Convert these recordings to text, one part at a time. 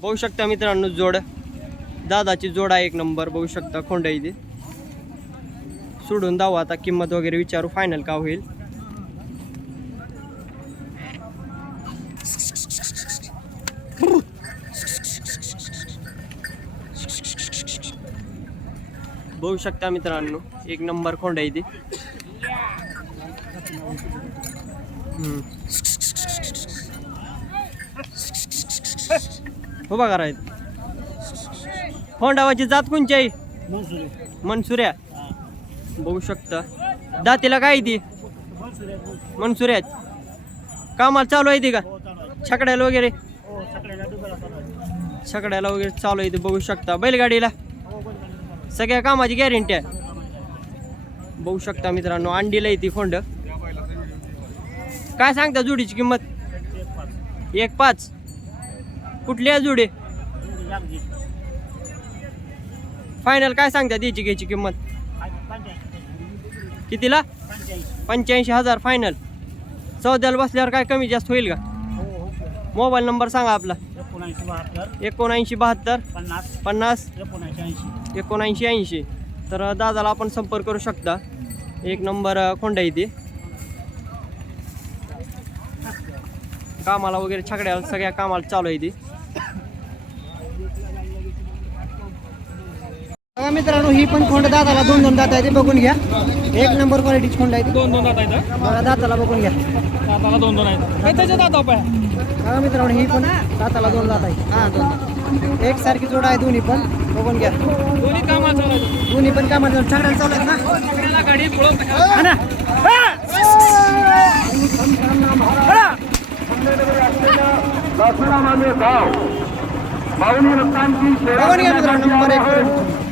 बघू शकता मित्रांनो जोड. दादाची जोड आहे एक नंबर बघू शकता खोंड दे इथे सोडून दाव आता किंमत वगैरे विचारू फायनल का होईल. बघू शकता मित्रांनो एक नंबर खोंड दे इथे उभा करायचं खोंडावाची जात कोणची आहे? मनसुऱ्या. बघू शकता. दातीला काय ती? मनसुऱ्या कामाला चालू आहे ती का? छकड्याला वगैरे? छकड्याला वगैरे चालू आहे ते बघू शकता. बैलगाडीला? सगळ्या कामाची गॅरंटी आहे. बघू शकता मित्रांनो अंडीला येते खोंड काय सांगता जोडीची किंमत? एक पाच. कुठली आहे जोडी फायनल काय सांगता त्याची घ्यायची किंमत? कितीला? पंच्याऐंशी. हजार फायनल चौद्याला बसल्यावर काय कमी जास्त होईल का? मोबाईल नंबर सांगा आपला. एकोणऐंशी बहात्तर. पन्नास. एकोणऐंशी ऐंशी. एकोणऐंशी ऐंशी. तर दादाला आपण संपर्क करू शकता. एक नंबर खोंडा इथे. कामाला वगैरे छकड्याला सगळ्या कामाला चालू आहे ती बघा मित्रांनो ही पण खोंड दाताला दोन दोन दात आहे ते बघून घ्या. एक नंबर क्वालिटीची खोंड आहे ती. दोन दोन दात आहेत बघा दाताला बघून घ्या. दाताला दोन दोन आहेत. हे त्याच्या दाता पाय बघा मित्रांनो ही पण दाताला दोन दात आहे. हा दोन एक सारखी जोड आहे दोन्ही पण. बघून घ्या. दोन्ही कामाचं दोन्ही पण कामाला छकड्याला चालू आहेत ना? सगळ्याला गाडी हा ना? बघून घ्या मित्रांनो नंबर एक.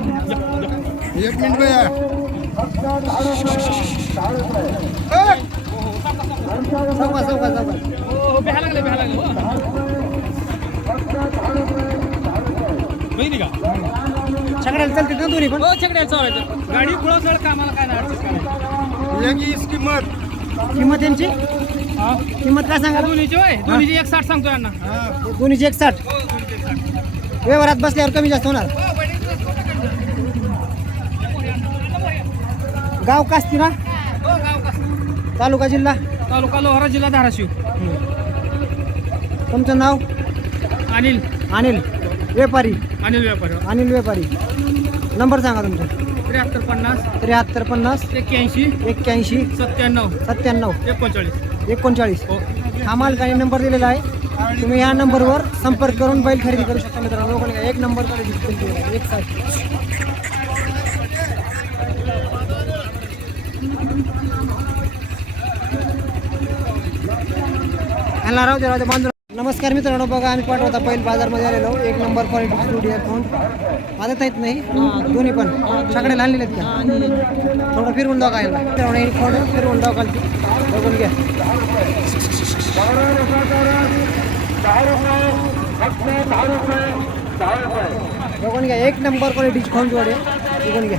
एक मिनिट भैया. चौका चौका चौका. भ्या लागले भ्या लागले माहिती का छकड्याला चालते ना दोन्ही पण? हो छकड्या चालायचं गाडी चढ कामाला काय नाही अडचण काय नाही. एक इसकी मत किंमत यांची? हा? किंमत काय सांगा? दोन्हीची होय. दोन्हीची एक साठ सांगतो यांना दोन्हीची एक साठ व्यवहारात बसल्यावर कमी जास्त होणार. गाव कास्ती ना? हो गाव कसं तालुका जिल्हा? तालुका लोहारा जिल्हा धाराशिव. तुमचं नाव? अनिल. अनिल. व्यापारी. अनिल व्यापारी. अनिल व्यापारी. नंबर सांगा तुमचा. त्र्याहत्तर पन्नास. त्र्याहत्तर पन्नास. एक्क्याऐंशी. एक्क्याऐंशी. सत्त्याण्णव. सत्त्याण्णव. एकोणचाळीस. एकोणचाळीस. हो. हा मालकाने नंबर दिलेला आहे? तुम्ही या नंबरवर संपर्क करून बैल खरेदी करू शकता मित्रांनो. काय एक नंबर खरेदी एक साथ ह्याला राहू दे राहू दे. बांधून नमस्कार मित्रांनो, बघा आम्ही पाठवता बैल बाजारमध्ये आलेलो एक नंबर क्वालिटी स्टुडिओ अकाउंट आदत आहेत नाही, दोन्ही पण. सगळे आणलेले आहेत का? थोडं फिरवून दाखवा याला थोडं फिरवून दाखवाल ती एक नंबर क्वालिटीची खोंड जोडे. घ्या.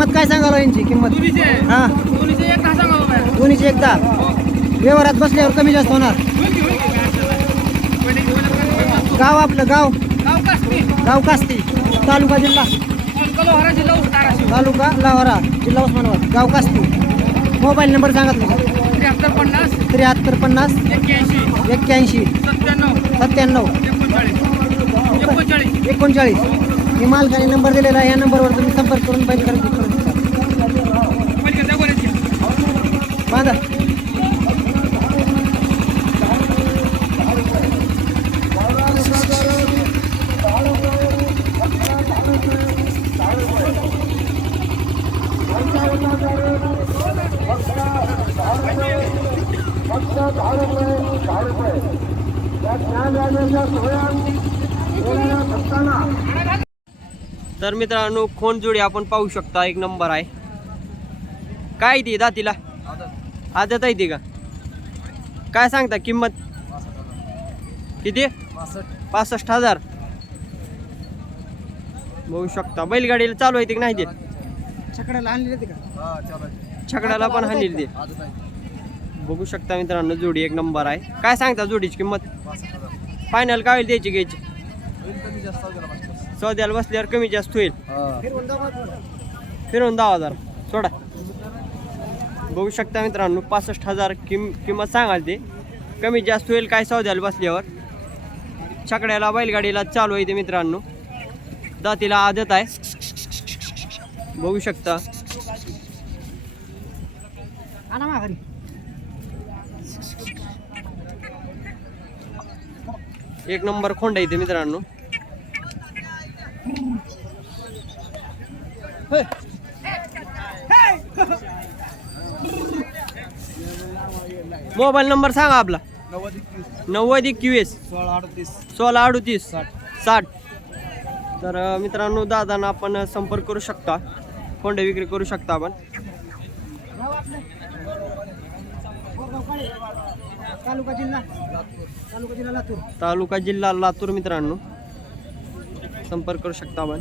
किंमत काय सांगाला यांची? किंमत? दोन्हीचे हा. दोन्हीचे एक दहा एकदा व्यवहारात बसल्यावर कमी जास्त होणार. गाव आपलं गाव. गाव कास्ती. तालुका जिल्हा. तालुका लोहारा जिल्हा उस्मानाबाद. गाव कास्ती. मोबाईल नंबर सांगा तुमचा त्र्याहत्तर पन्नास. त्र्याहत्तर पन्नास. एक्क्याऐंशी. एक्क्याऐंशी. सत्त्याण्णव. सत्त्याण्णव. एकोणचाळीस. एकोणचाळीस. ही मालकाने नंबर दिलेला आहे. या नंबरवर तुम्ही संपर्क करून बैल खरेदी बांधा. तर मित्रांनो खोंडजोडी आपण पाहू शकता एक नंबर आहे. काय ती दातीला? आदत आहे ती का? काय सांगता किंमत? किती? पासष्ट हजार. बघू शकता. बैलगाडीला चालू आहे ती की नाही ते? छकड्याला आणलेले का? छकड्याला पण हाणलेली ते. बघू शकता मित्रांनो जोडी एक नंबर आहे. काय सांगता जोडीची किंमत? फायनल काय होईल द्यायची घ्यायची? सौद्याला बसल्यावर कमी जास्त होईल. फिरवून दहा हजार. सोडा. बघू शकता मित्रांनो पासष्ट हजार किम किंमत सांगाल ते. कमी जास्त होईल काय सौद्याला बसल्यावर. छकड्याला बैलगाडीला चालू आहे ते मित्रांनो. दातीला आदत आहे. बघू शकता. एक नंबर खोंड आहे ते मित्रांनो. मोबाईल नंबर सांगा आपला. नव्वद एकवीस. सोळा अडतीस. सोळा अडतीस. साठ. तर मित्रांनो दादांना आपण संपर्क करू शकता. खोंड विक्री करू शकता आपण. तालुका जिल्हा. तालुका जिल्हा लातूर. तालुका जिल्हा लातूर मित्रांनो. संपर्क करू शकता आपण.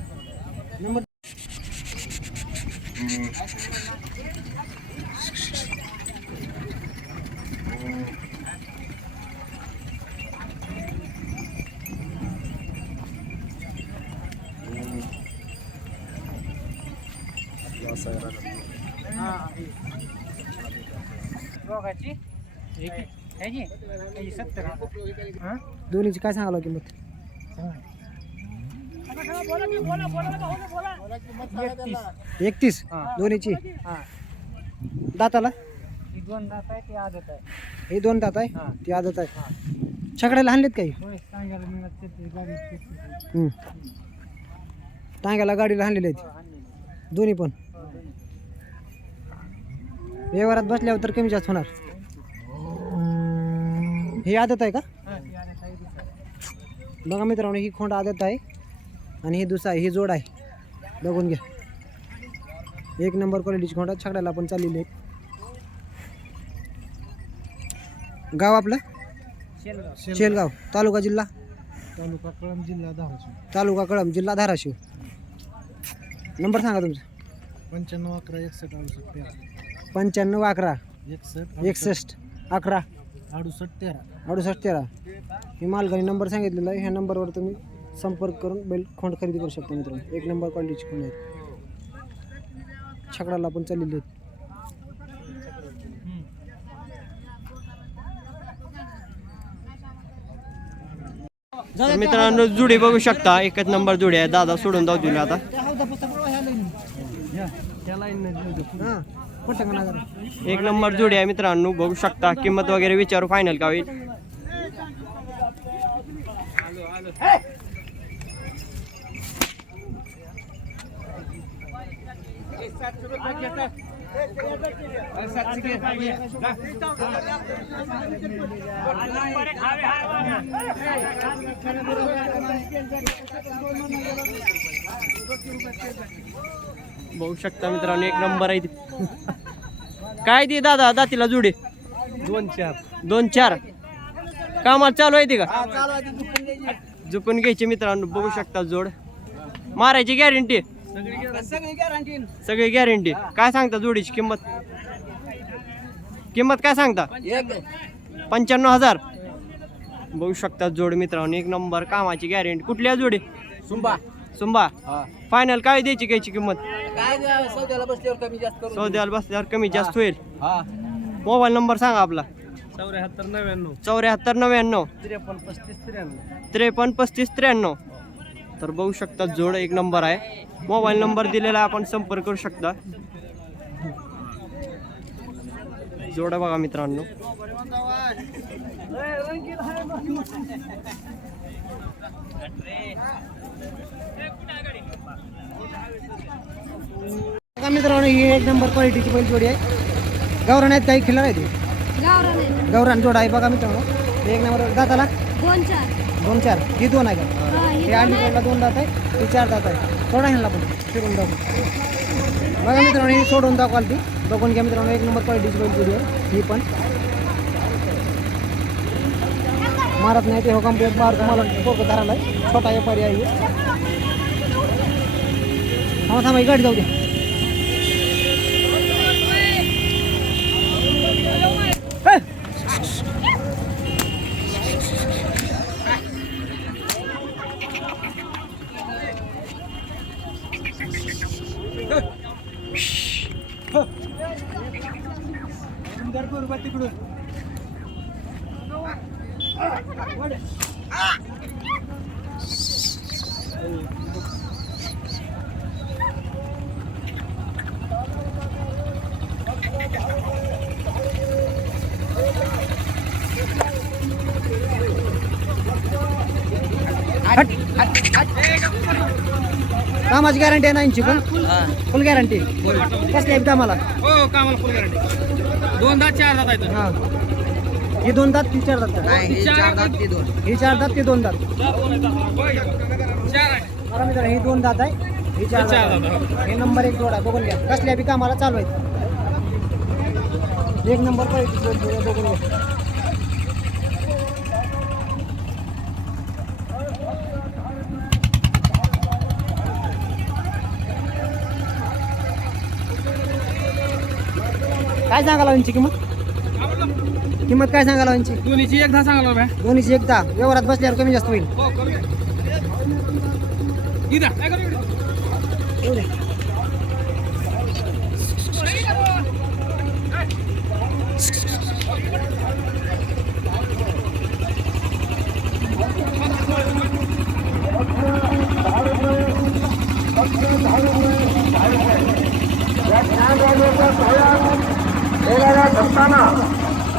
नंबर दोन्हीची काय सांगाल किंमत? एकतीस. दोन्हीची? दाताला? दोन दात आहे ते आदत आहे. हे दोन दात आहे? ती आदत आहे. छकड्याला आणलेत काही सांगायला. टांग्याला गाडीला आणलेले आहेत. दोन्ही पण. व्यवहारात बसल्यावर तर कमी जास्त होणार. ही आदत आहे का? बघा मित्रांनो ही खोंड आदत आहे आणि ही दुसरा आहे ही जोड आहे. बघून घ्या. एक नंबर क्वालिटीची खोंड. छकड्याला पण चाललेली आहे. गाव आपलं? शेलगाव. तालुका जिल्हा? तालुका कळम जिल्हा धाराशिव. तालुका कळम जिल्हा धाराशिव. नंबर सांगा तुमचा. पंच्याण्णव अकरा एकसष्ट पंच्याण्णव अकरा. एकसष्ट एकसष्ट अकरा. अडुसष्ट तेरा. अडुसष्ट तेरा. मी मालकाने नंबर सांगितलेला आहे. ह्या नंबरवर तुम्ही संपर्क करून बैल खोंड खरेदी करू शकता मित्रांनो. एक नंबर क्वालिटीची खोंड आहेत छकडाला पण चाललेली आहेत. तर मित्रांनो जुडी बघू शकता. एकच नंबर जुडी आहे. दादा सोडून जाऊ दिला आता. हां. एक नंबर जोडी आहे मित्रांनो. बघू शकता किंमत वगैरे विचारू फायनल का होईल? बघू शकता मित्रांनो एक नंबर आहे ती. काय ती दादा दातीला जुडी? दोन चार. दोन चार. कामाला चालू आहे ती का? झुकून घ्यायची. मित्रांनो बघू शकता जोड. मारायची गॅरंटी सगळी गॅरंटी काय सांगता जोडीची किंमत? किंमत काय सांगता? पंच्याण्णव हजार. बघू शकता जोड मित्रांनो एक नंबर कामाची गॅरंटी कुठल्या जोडी? सुंबा. सुंबा फायनल काय द्यायची घ्यायची किंमत? काय सौद्याला बसल्यावर कमी जास्त करू सौद्याला बसल्यावर कमी जास्त होईल. हा. मोबाईल नंबर सांगा आपला. चौऱ्याहत्तर नव्याण्णव. चौऱ्याहत्तर नव्याण्णव. त्रेपन्न पस्तीस त्र्याण्णव. त्रेपन्न पस्तीस त्र्याण्णव. तर बघू शकता जोड एक नंबर आहे. मोबाईल नंबर दिलेला आपण संपर्क करू शकता. जोडा बघा मित्रांनो. मित्रांनो ही एक नंबर क्वालिटीची बैल जोडी आहे. गावरान आहेत काही खिल्लार आहे. गावरान जोड आहे बघा मित्रांनो. हे एक नंबर दाताला? दोन चार. दोन चार. ही दोन आहे का? हा, हे दोन दात आहे ही चार दात आहे. सोडा ह्यांना पण फिरून दाखवू. बघा मित्रांनो ही सोडून दाखवाल ती. बघून घ्या मित्रांनो एक नंबर क्वालिटीची बैल जोडी आहे. ही पण. मारत नाही ते हो कंप्लीट मार तुम्हाला पोरं धरायला आहे. छोटा व्यापारी आहे ह्यो. थांबा थांबा गाडी जाऊ दे कामाची गॅरंटी आहे ना यांची पण? फुल गॅरंटी कसली आहे कामाला? हो कामाला फुल गॅरंटी दोन दात चार दात आहेत. हा. ही दोन दात ती चार दात चार दात ते दोन. ही चार दात ती दोन दात. बरं मित्रांनो ही दोन दात आहे. ही चार दात आहे. हे. नंबर एक जोड बघून घ्या. कसल्या बी कामाला चालू आहे एक नंबर पाहिजे बघून घ्या काय सांगाला यांची किंमत? किंमत काय सांगाला यांची दोन्हीची एक दहा सांगाल बाबा दोन्हीची एकदा. व्यवहारात बसल्यावर कमी जास्त होईल. हो करू दे.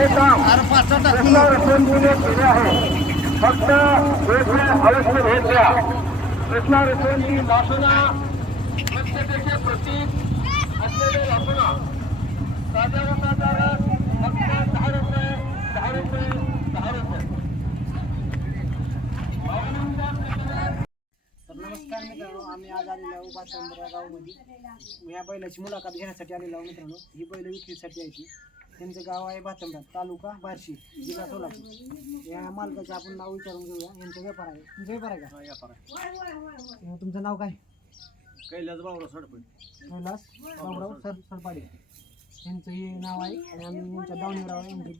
इथं काय करू इकडे? येऊ दे. फक्त वेगळे अवश्य भेट द्या कृष्णा रेस्टॉरंटची वासना स्वच्छतेचे प्रतीक असलेले वासना ताज्या ताजा रस फक्त दहा रुपये दहा रुपये दहा रुपये नमस्कार मित्रांनो आम्ही आज आलेलो आहोत बासंबरा गावामध्ये. या बैलाची मुलाखत घेण्यासाठी आलेलो आहोत मित्रांनो. ही बैल विक्रीसाठी आहे ती त्यांचं गाव आहे भातंबरा तालुका बार्शी जिल्हा सोलापूर. या मालकाचे आपण नाव विचारून घेऊया. यांचा व्यापार आहे. तुमचा व्यापार आहे का? अं, तुमचं नाव काय? कैलास बाबरा सडपण. कैलास बाबराव सर सरपाडे. यांचं हे नाव आहे आणि आम्ही यांच्या दावणीवर आहोत.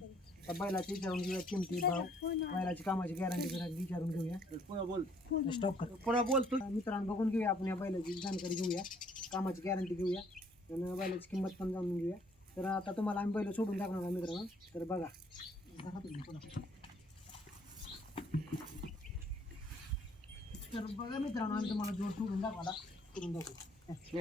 तर बैलाची विचारून घेऊया किमती भाव. बैलाची कामाची गॅरंटी विचारून घेऊया. पुन्हा बोल? स्टॉप कर. पुन्हा बोलतो मित्रांनो बघून घेऊया आपण या बैलाची जानकारी घेऊया. कामाची गॅरंटी घेऊया. आणि बैलाची किंमत पण जाणून घेऊया. तर आता तुम्हाला आम्ही बैल सोडून टाकणार आहे मित्रांनो. तर बघा. तर बघा मित्रांनो आम्ही तुम्हाला जोर सोडून दाखवाला. सोडून दाखवू.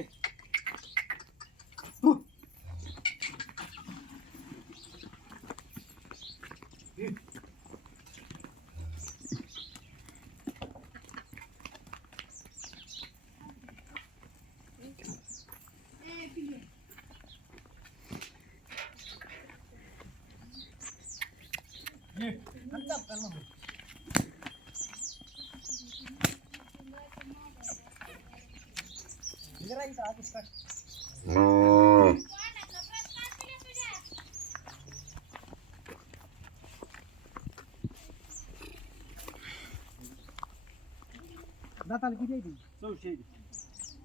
दाताला किती आहे ती? चौशे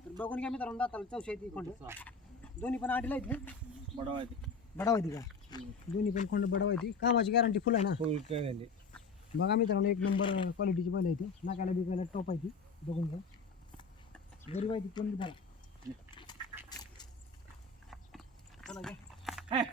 तर बघून घ्या मित्रांनो दाताला चौशे आहे ती खोंड दोन्ही पण आठला आहेत ना? बडा बडाव आहे ती का? दोन्ही पण खोंड बडाव आहे ती. कामाची गॅरंटी फुल आहे ना? फुल काय बघा मित्रांनो एक नंबर क्वालिटीची बैल आहे ती. नाकाला बिकायला टॉप आहे ती. बघून घ्या. गरीब आहे ती कोण बी झाला चला घ्या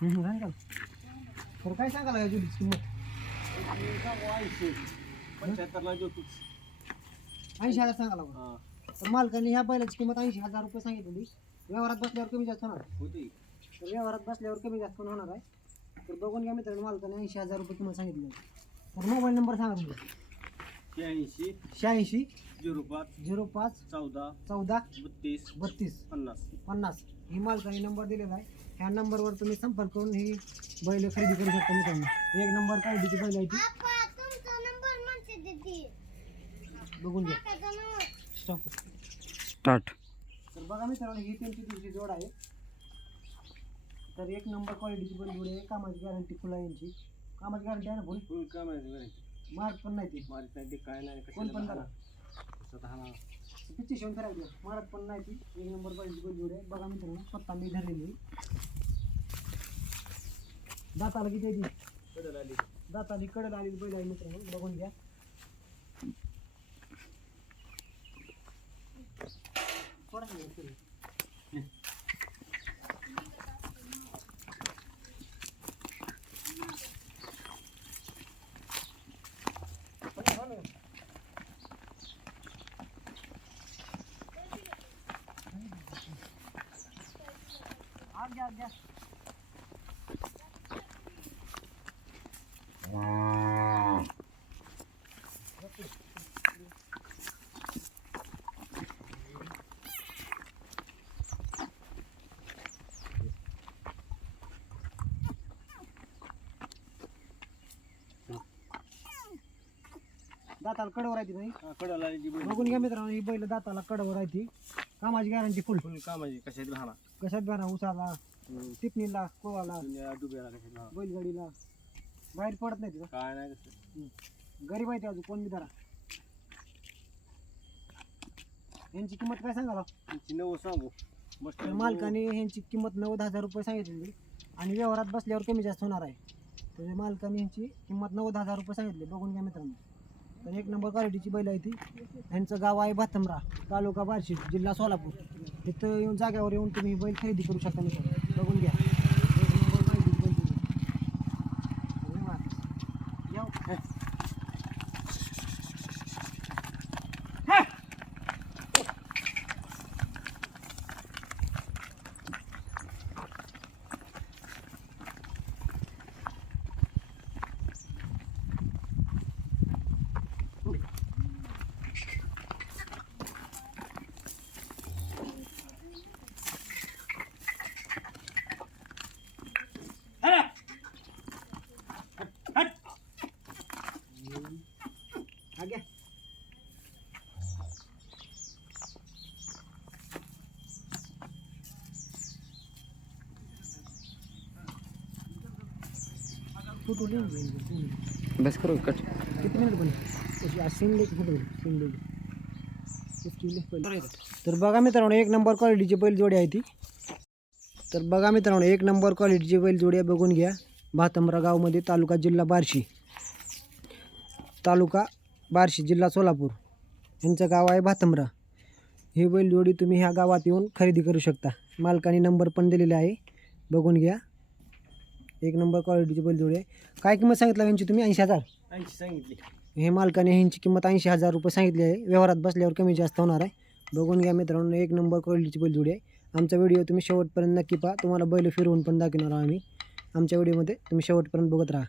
हम्म, सांगाल तर काय सांगाल या जुडीची किंमत? ऐंशी हजार सांगाल आपण तर मालकाने ह्या बैलाची किंमत ऐंशी हजार रुपये सांगितलेली व्यवहारात बसल्यावर कमी जास्त होणार. होती. तर व्यवहारात बसल्यावर कमी जास्त पण होणार आहे. तर बघून घ्या मित्रांनो मालकाने ऐंशी हजार रुपये किंमत सांगितली आहे तर मोबाईल नंबर सांगा तुमचा शहाऐंशी शहाऐंशी झिरो पाच झिरो पाच चौदा चौदा बत्तीस बत्तीस पन्नास. पन्नास. ही मालकाने नंबर दिलेला आहे. ह्या नंबरवर तुम्ही संपर्क करून ही बैल खरेदी करू शकता मित्रांनो. एक नंबर क्वालिटीची बैल आहे ती. बघून घ्या. स्टॉप स्टार्ट तर बघा मित्रांनो ही त्यांची दुसरी जोड आहे. तर एक नंबर क्वालिटीची पण जोड आहे. कामाची गॅरंटी फुला यांची. कामाची गॅरंटी आहे ना फुल फुल काम मार्क पण नाही ती. मारित नाही ते काय नाही कोण पण करा. स्वतः पिच्ची शिवून करायची मारत पण नाही ती. एक नंबर क्वालिटीची पण जोड. आहे बघा मित्रांनो स्वतः मी धरलेली. दाताला किती आहे ती? कडल आली. दाताली कडल आलेली बैल आहे मित्रांनो. बघून घ्या. थोडा दाताला कडवर आहे ती नाही कडल आली जी बैल. बघून घ्या मित्रांनो ही बैल दाताला कडवर आहे ती कामाची गॅरंटी फुल फुल कामाची कशात लहान कशात बरा उसाला टिपणीला कोवाला डुब्याला बैलगाडीला. बाहेर पडत नाही तिथं. काय नाही कसं गरीब आहे ते अजून कोण बी धरा यांची किंमत काय सांगा नऊ सांगू. मस्त मालकाने ह्यांची किंमत नव्वद हजार रुपये सांगितलेली आणि व्यवहारात बसल्यावर कमी जास्त होणार आहे. तर मालकाने ह्यांची किंमत नव्वद हजार रुपये सांगितली. बघून घ्या मित्रांनो. तर एक नंबर क्वालिटीची बैल आहे ती. ह्यांचं गाव आहे भातमरा तालुका बार्शी जिल्हा सोलापूर. इथं येऊन जाग्यावर येऊन तुम्ही बैल खरेदी करू शकता मित्रांनो बघून घ्या एक नंबर क्वालिटीची बैल ती. धन्यवाद. या हो. हा घ्या. फोटो लिहून घेईन मी, लिहून घेईन. बस करू कट किती मिनिट बने आज शिंदे फोटो शिंदे तर बघा मित्रांनो एक नंबर क्वालिटीची बैल जोडी आहे ती. तर बघा मित्रांनो एक नंबर क्वालिटीची बैल जोडी आहे बघून घ्या. भातंबरा गावमध्ये तालुका जिल्हा बार्शी. तालुका बार्शी जिल्हा सोलापूर. यांचं गाव आहे भातंबरा. ही बैल जोडी तुम्ही ह्या गावात येऊन खरेदी करू शकता. मालकाने नंबर पण दिलेला आहे. बघून घ्या. एक नंबर क्वालिटीची बैल जोडी आहे. काय किंमत सांगितलं यांची तुम्ही? ऐंशी हजार. ऐंशी सांगितली. हे मालकाने ह्यांची किंमत ऐंशी हजार रुपये सांगितली आहे. व्यवहारात बसल्यावर कमी जास्त होणार आहे. बघून घ्या मित्रांनो एक नंबर क्वालिटीची बैलजोडी आहे. आमचा व्हिडिओ तुम्ही शेवटपर्यंत नक्की पहा. तुम्हाला बैल फिरवून पण दाखवणार आहोत आम्ही. आमच्या व्हिडिओमध्ये तुम्ही शेवटपर्यंत बघत राहा.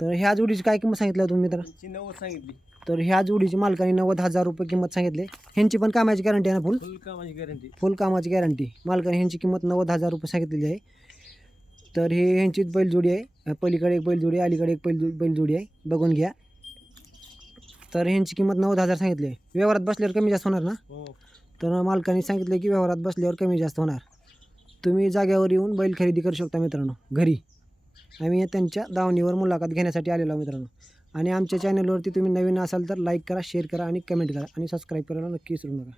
तर ह्या जोडीची काय किंमत सांगितलं तुम्ही मित्र? नव्वद सांगितली. तर ह्या जोडीची मालकाने नव्वद हजार रुपये किंमत सांगितली ह्यांची पण कामाची गॅरंटी आहे ना फुल फुल कामाची गॅरंटी फुल कामाची गॅरंटी मालकाने ह्यांची किंमत नव्वद हजार रुपये सांगितलेली आहे. तर ही ह्यांचीच बैलजोडी आहे. पलीकडे एक बैलजोडी आहे अलीकडे एक बैल बैलजोडी आहे. बघून घ्या. तर ह्यांची किंमत नव्वद हजार सांगितली आहे. व्यवहारात बसल्यावर कमी जास्त होणार ना? हो. तर मालकाने सांगितलं की व्यवहारात बसल्यावर कमी जास्त होणार. तुम्ही जाग्यावर येऊन बैल खरेदी करू शकता मित्रांनो घरी. आम्ही त्यांच्या दावणीवर मुलाखत घेण्यासाठी आलेलो मित्रांनो. आणि आमच्या चॅनलवरती तुम्ही नवीन असाल तर लाईक करा शेअर करा आणि कमेंट करा. आणि सबस्क्राईब करायला नक्की विसरू नका.